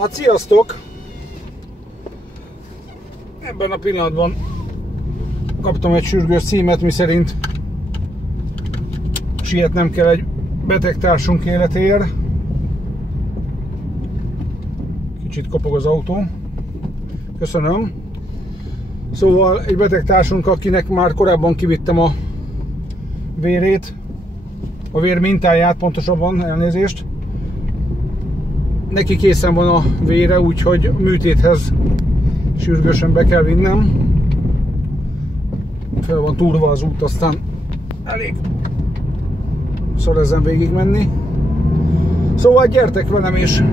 Hát sziasztok! Ebben a pillanatban kaptam egy sürgős címet, miszerint sietnem kell egy betegtársunk életéért. Kicsit kopog az autó. Köszönöm. Szóval egy betegtársunk, akinek már korábban kivittem a vérét, a vér mintáját pontosabban, elnézést. Neki készen van a vére, úgyhogy műtéthez sürgősen be kell vinnem. Fel van túrva az út, aztán elég szor ezen végig menni. Szóval gyertek velem és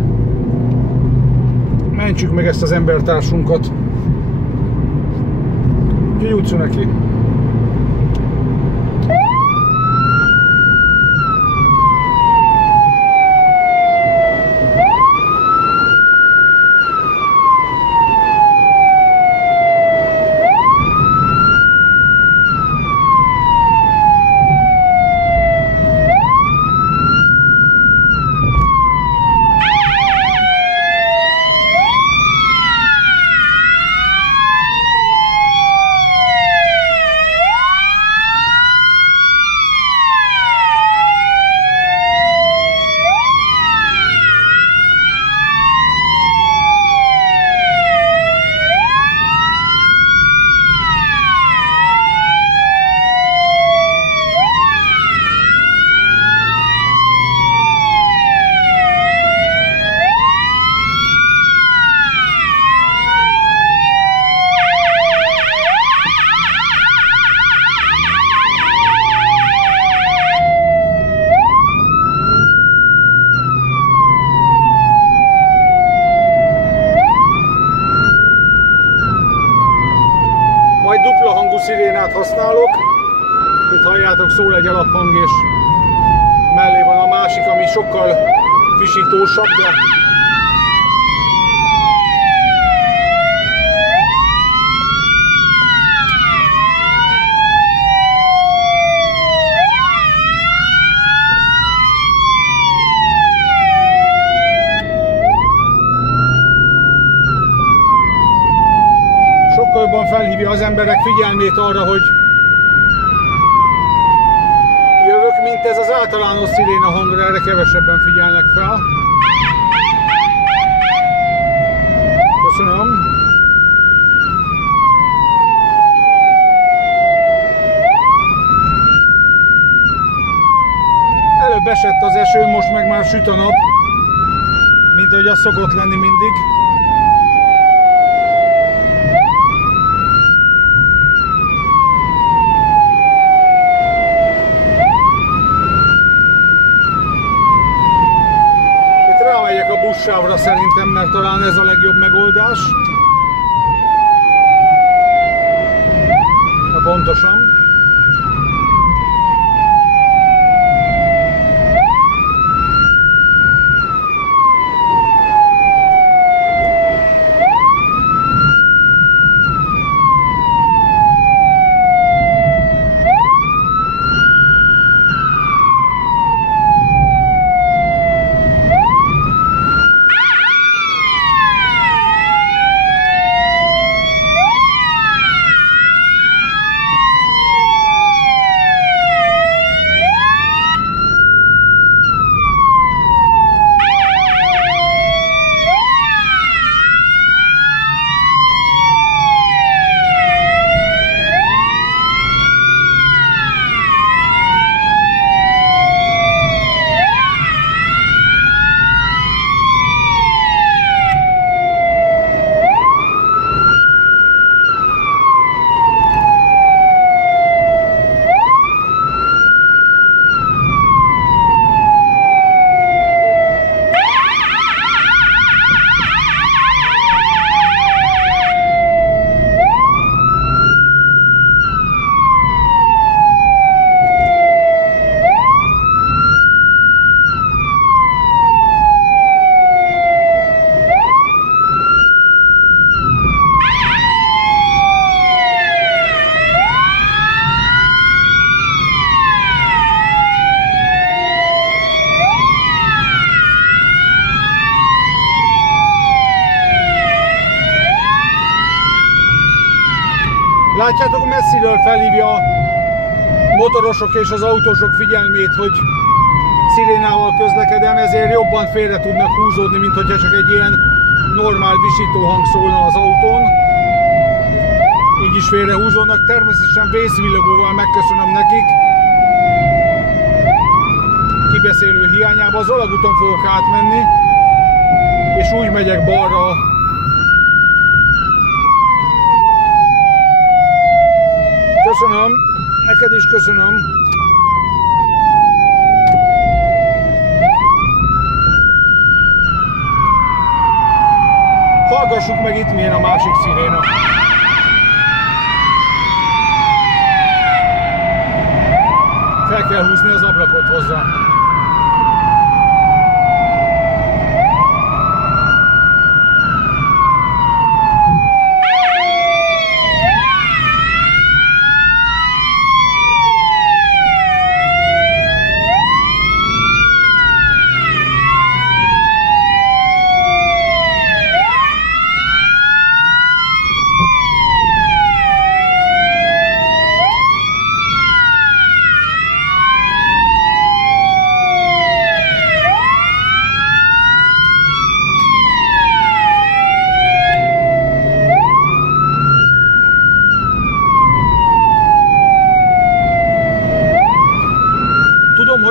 mentsük meg ezt az embertársunkat. Úgyhogy utcú neki. Majd dupla hangú szirénát használok, mint halljátok, szól egy alaphang, és mellé van a másik, ami sokkal visítósabb, de sokkal jobban felhívja az emberek figyelmét arra, hogy jövök, mint ez az általános sziréna hangra, erre kevesebben figyelnek fel. Köszönöm. Előbb esett az eső, most meg már süt a nap, mint ahogy az szokott lenni mindig. Rámegyek a buszsávra szerintem, mert talán ez a legjobb megoldás. Ha pontosan. Látjátok, messziről felhívja a motorosok és az autósok figyelmét, hogy szirénával közlekedem, ezért jobban félre tudnak húzódni, mint hogyha csak egy ilyen normál visító hang szólna az autón. Így is félre húzódnak, természetesen vészvillogóval megköszönöm nekik. Kibeszélő hiányában az alagúton fogok átmenni, és úgy megyek balra. Köszönöm, neked is köszönöm. Hallgassuk meg itt, milyen a másik sziréna. Fel kell húzni az ablakot hozzá.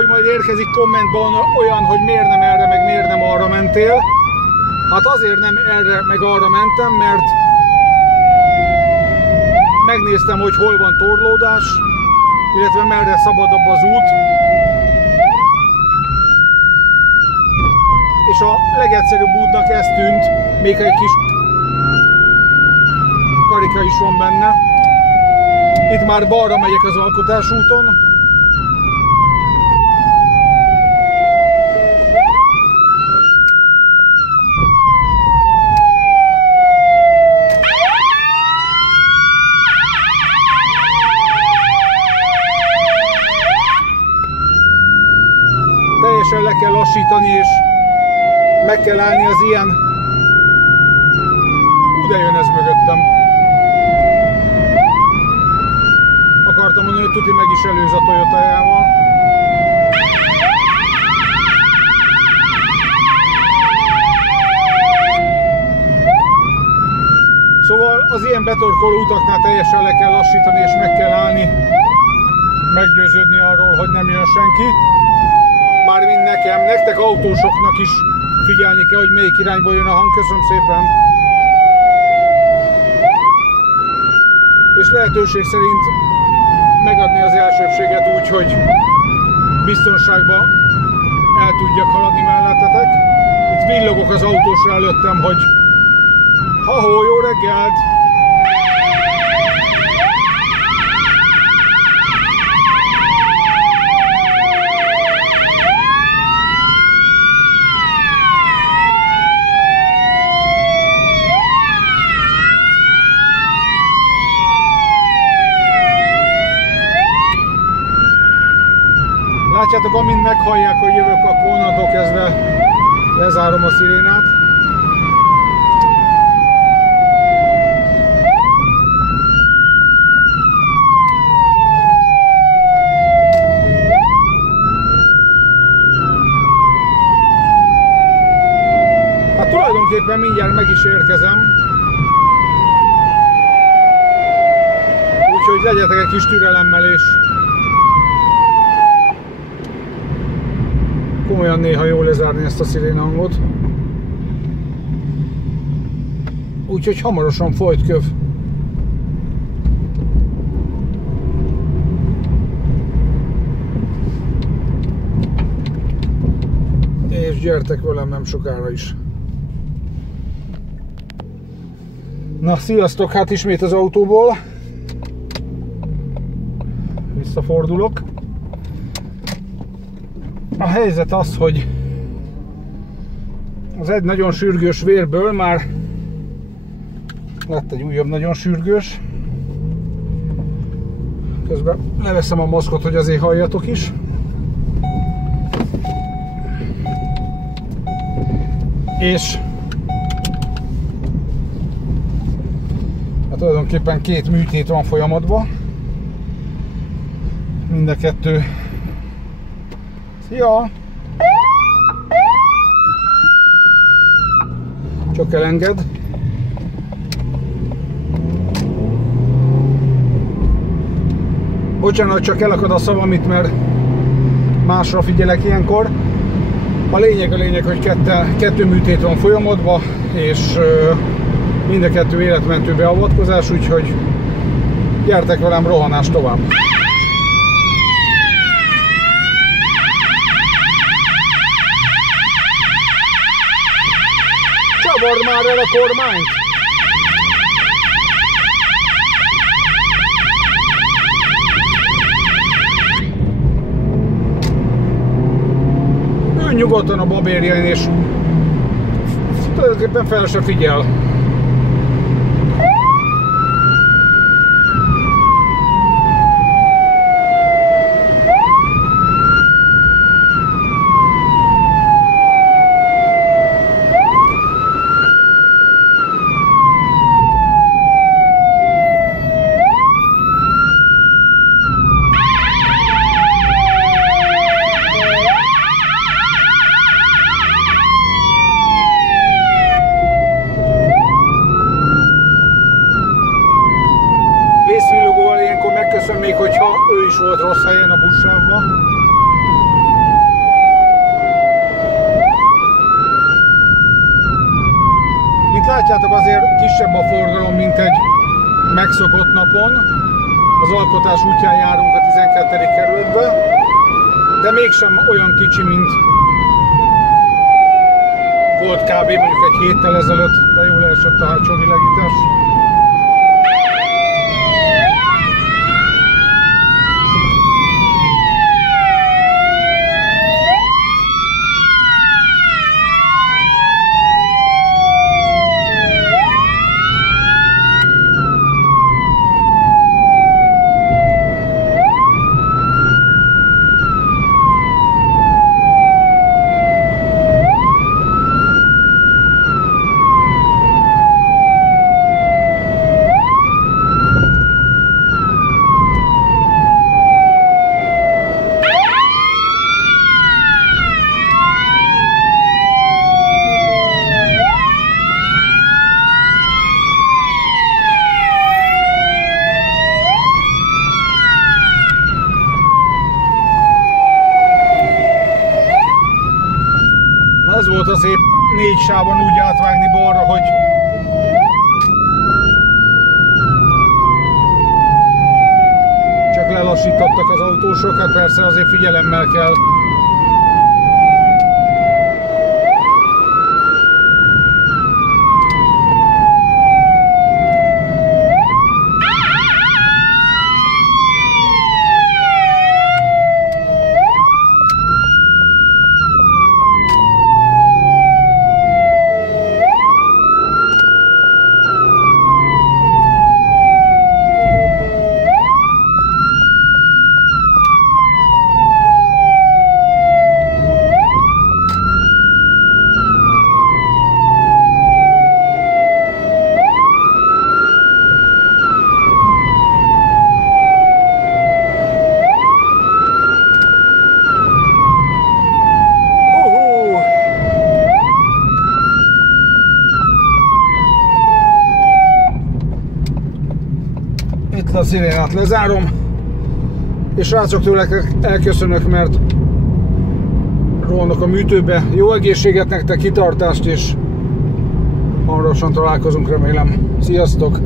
Hogy majd érkezik kommentban olyan, hogy miért nem erre, meg miért nem arra mentél. Hát azért nem erre, meg arra mentem, mert megnéztem, hogy hol van torlódás, illetve merre szabadabb az út. És a legegyszerűbb útnak ez tűnt, még egy kis karika is van benne. Itt már balra megyek az Alkotás úton. Teljesen le kell lassítani, és meg kell állni az ilyen... De jön ez mögöttem. Akartam mondani, hogy tuti meg is előz a Toyotájával. Szóval az ilyen betorkoló utaknál teljesen le kell lassítani, és meg kell állni. Meggyőződni arról, hogy nem jön senki. Mármint nekem, nektek autósoknak is figyelni kell, hogy melyik irányból jön a hang. Köszönöm szépen! És lehetőség szerint megadni az elsőbséget úgy, hogy biztonságban el tudjak haladni mellettetek. Itt villogok az autósra előttem, hogy ha-hó, jó reggelt! Látjátok, amint meghallják, hogy jövök, akkor onnantól kezdve lezárom a szirénát. Hát tulajdonképpen mindjárt meg is érkezem. Úgyhogy legyetek egy kis türelemmel, és komolyan néha jól lezárni ezt a sziréna hangot. Úgyhogy hamarosan folyt köv. És gyertek velem nem sokára is. Na, sziasztok! Hát ismét az autóból. Visszafordulok. A helyzet az, hogy az egy nagyon sürgős vérből már lett egy újabb nagyon sürgős. Közben leveszem a maszkot, hogy azért halljatok is. És Hát tulajdonképpen két műtét van folyamatban. Mind a kettő. Szia! Csak elenged. Bocsánat, csak elakad a szavam itt, mert másra figyelek ilyenkor. A lényeg, hogy kettő műtét van folyamatban, és mind a kettő életmentő beavatkozás, úgyhogy gyertek velem, rohanás tovább. Csavard már el a kormányt! Ő nyugodtan a babérjain, és tulajdonképpen fel se figyel. Vészvillogóval ilyenkor megköszön még, hogyha ő is volt rossz helyen a buszsávban. Mint látjátok, azért kisebb a forgalom, mint egy megszokott napon. Az Alkotás útján járunk a 12. kerületbe, de mégsem olyan kicsi, mint volt kb. Mondjuk egy héttel ezelőtt, de jól esett a hátsó világítás. Ez volt az épp 4 sávon úgy átvágni balra, hogy csak lelassítottak az autósok, hát persze azért figyelemmel kell. A szirénát lezárom, és srácok, tőlek elköszönök, mert rohanok a műtőbe. Jó egészséget nektek, kitartást, és hamarosan találkozunk, remélem. Sziasztok!